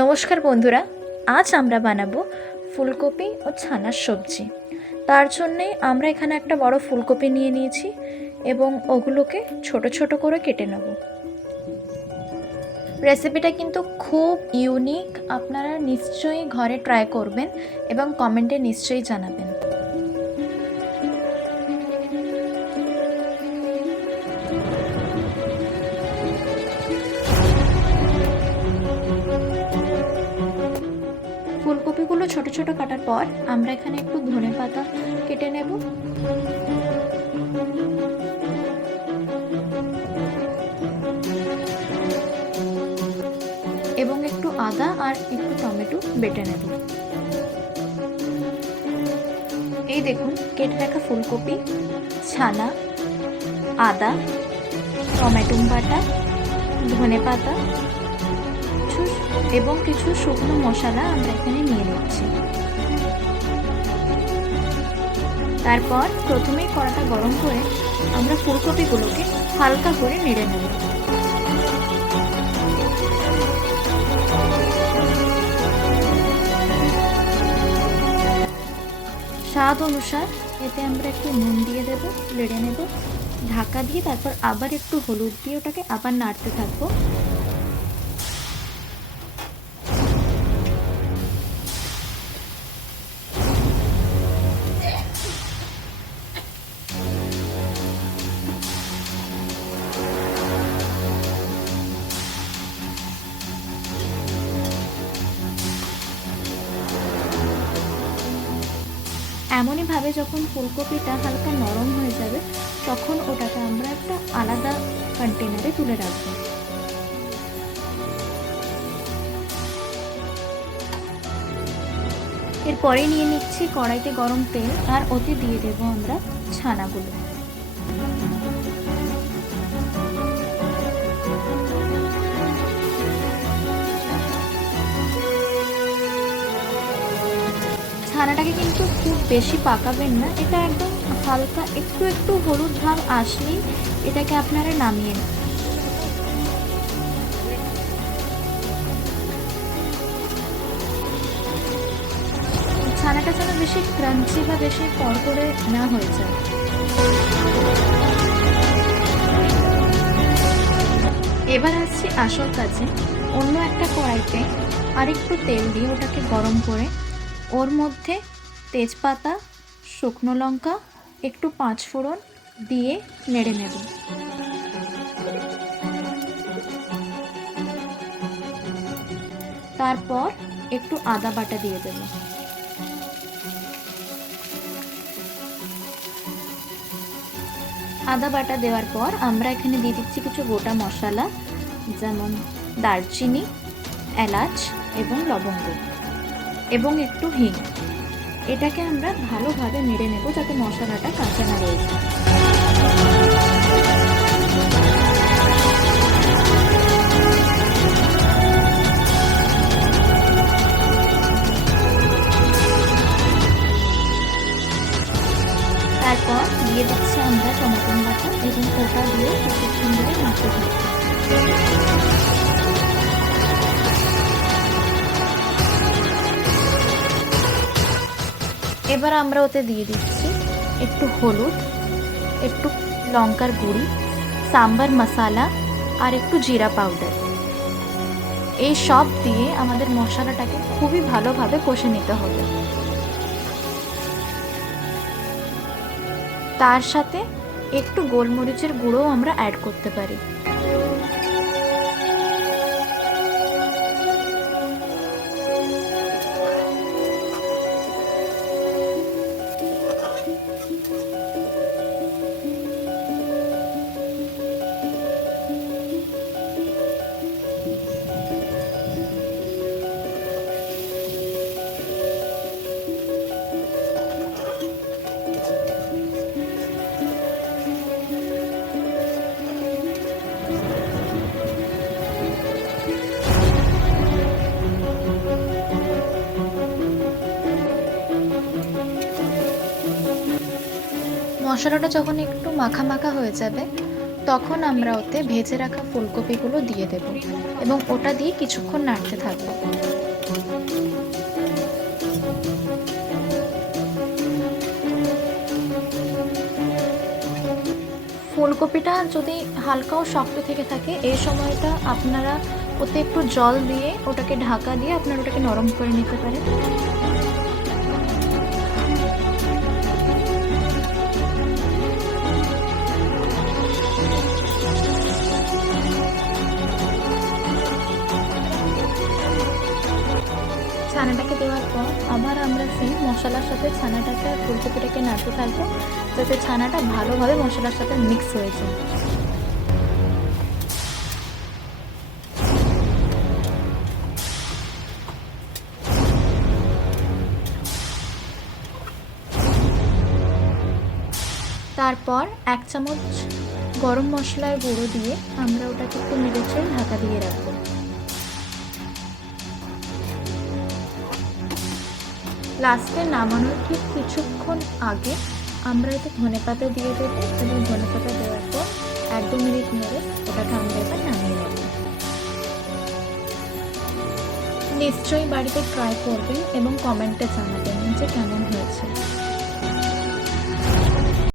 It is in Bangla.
নমস্কার বন্ধুরা, আজ আমরা বানাবো ফুলকপি ও ছানার সবজি। তার জন্যে আমরা এখানে একটা বড় ফুলকপি নিয়ে নিয়েছি এবং ওগুলোকে ছোট ছোট করে কেটে নেব। রেসিপিটা কিন্তু খুব ইউনিক, আপনারা নিশ্চয়ই ঘরে ট্রাই করবেন এবং কমেন্টে নিশ্চয়ই জানাবেন। ফুলকপিগুলো ছোট ছোট কাটার পর আমরা এখানে একটু ধনেপাতা কেটে নেব। এবং একটু আদা আর একটু টমেটো বেটে নেব। এই দেখুন, কেটে রাখা ফুলকপি, ছানা, আদা, টমেটো বাটা, ধনেপাতা এবং কিছু শুকনো মশলা আমরা এখানে নিয়ে নিচ্ছি। তারপর প্রথমেই কড়াটা গরম করে আমরা ফুলকপিগুলোকে হালকা করে নেড়ে নেব। স্বাদ অনুসার এতে আমরা একটু নুন দিয়ে দেব, নেড়ে নেব, ঢাকা দিয়ে তারপর আবার একটু হলুদ দিয়ে ওটাকে আবার নাড়তে থাকবো। এমনইভাবে যখন ফুলকপিটা হালকা নরম হয়ে যাবে তখন ওটাকে আমরা একটা আলাদা কন্টেনারে তুলে রাখবো। এরপরে নিয়ে নিচ্ছি কড়াইতে গরম তেল আর ওতে দিয়ে দেবো আমরা ছানাগুলো। ছানাটাকে কিন্তু খুব বেশি পাকাবেন না, এটা একদম হালকা একটু একটু হলুদ ভাব আসলেই এটাকে আপনারা নামিয়ে নেন। ছানাটা যেন বেশি ক্রাঞ্চি বা বেশি কড়কড়ে না হয়ে যায়। এবার আসছি আসল কাজে। অন্য একটা কড়াইতে আরেকটু তেল দিয়ে ওটাকে গরম করে ওর মধ্যে তেজপাতা, শুকনো লঙ্কা, একটু পাঁচফোড়ন দিয়ে নেড়ে নেব। তারপর একটু আদা বাটা দিয়ে দেব। আদা বাটা দেওয়ার পর আমরা এখানে দিয়ে দিচ্ছি কিছু গোটা মশলা, যেমন দারচিনি, এলাচ এবং লবঙ্গ এবং একটু হিং। এটাকে আমরা ভালোভাবে নেড়ে নেব যাতে মশলাটা কাঁচা না রয়ে যায়। তারপর দিয়ে দিচ্ছি আমরা টমেটো বাটা এবং ওটা দিয়ে কিছুক্ষণ ধরে নাড়তে থাকবো। এবার আমরা ওতে দিয়ে দিচ্ছি একটু হলুদ, একটু লঙ্কার গুঁড়ি, সাম্বার মশলা আর একটু জিরা পাউডার। এই সব দিয়ে আমাদের মশলাটাকে খুবই ভালোভাবে কষে নিতে হবে। তার সাথে একটু গোলমরিচের গুঁড়োও আমরা অ্যাড করতে পারি। মশলাটা যখন একটু মাখা মাখা হয়ে যাবে তখন আমরা ওতে ভেজে রাখা ফুলকপিগুলো দিয়ে দেব এবং ওটা দিয়ে কিছুক্ষণ নাড়তে থাকবো। ফুলকপিটা যদি হালকাও শক্ত থেকে থাকে, এই সময়টা আপনারা ওতে একটু জল দিয়ে ওটাকে ঢাকা দিয়ে আপনারা ওটাকে নরম করে নিতে পারেন। ছানাটাকে দেওয়ার পর আবার আমরা সেই মশলার সাথে ছানাটাকে আর ফুলকপিটাকে নাড়তে থাকবো, যাতে ছানাটা ভালোভাবে মশলার সাথে মিক্স হয়ে যায়। তারপর 1 চামচ গরম মশলার গুঁড়ো দিয়ে আমরা ওটাকে একটু নেড়েচেড়ে ঢাকা দিয়ে রাখবো। লাস্টে নামানোর ঠিক কিছুক্ষণ আগে আমরা এতে ধনেপাতা দিয়ে দেবো এবং ধনেপাতা দেওয়ার পর 1-2 মিনিট নেড়ে ওটাকে আমরা এবার নামিয়ে নেব। নিশ্চয়ই বাড়িতে ট্রাই করবেন এবং কমেন্টে জানাবেন যে কেমন হয়েছে।